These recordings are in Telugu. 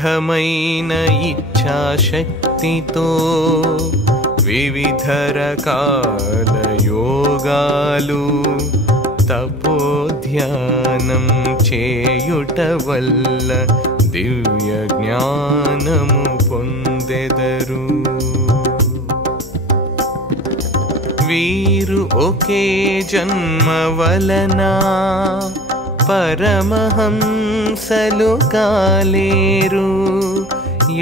దృఢమైన ఇచ్ఛాశక్తితో వివిధ రకాల యోగాలు తపోధ్యానం చేయుట వల్ల దివ్య జ్ఞానము పొందెదరు. వీరు ఒకే జన్మ వలన పరమహంసలు కాలేరు.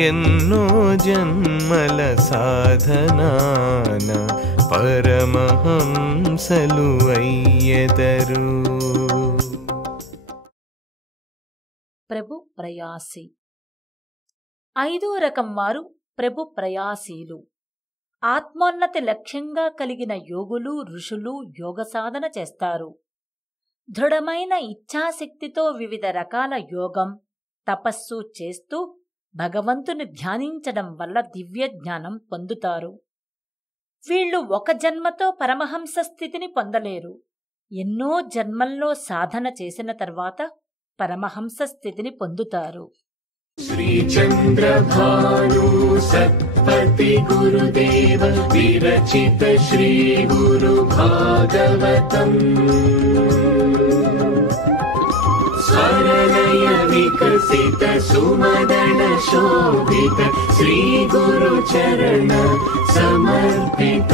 ఎన్నో జన్మల సాధనాన పరమహంసలు అయ్యెదరు. ప్రభు ప్రయాసి. 5వ రకం వారు ప్రభు ప్రయాసీలు. ఆత్మోన్నతి లక్ష్యంగా కలిగిన యోగులు, ఋషులు యోగ సాధన చేస్తారు. దృఢమైన ఇచ్ఛాశక్తితో వివిధ రకాల యోగం, తపస్సు చేస్తూ భగవంతుని ధ్యానించడం వల్ల దివ్య జ్ఞానం పొందుతారు. వీళ్ళు ఒక జన్మతో పరమహంస స్థితిని పొందలేరు. ఎన్నో జన్మల్లో సాధన చేసిన తర్వాత పరమహంస స్థితిని పొందుతారు. శ్రీ చంద్రభాను సత్పతి గురుదేవ విరచిత శ్రీ గురు భాగవతం స్వరలయ వికసిత సుమదన శోభిత శ్రీ గురు చరణ సమర్పిత.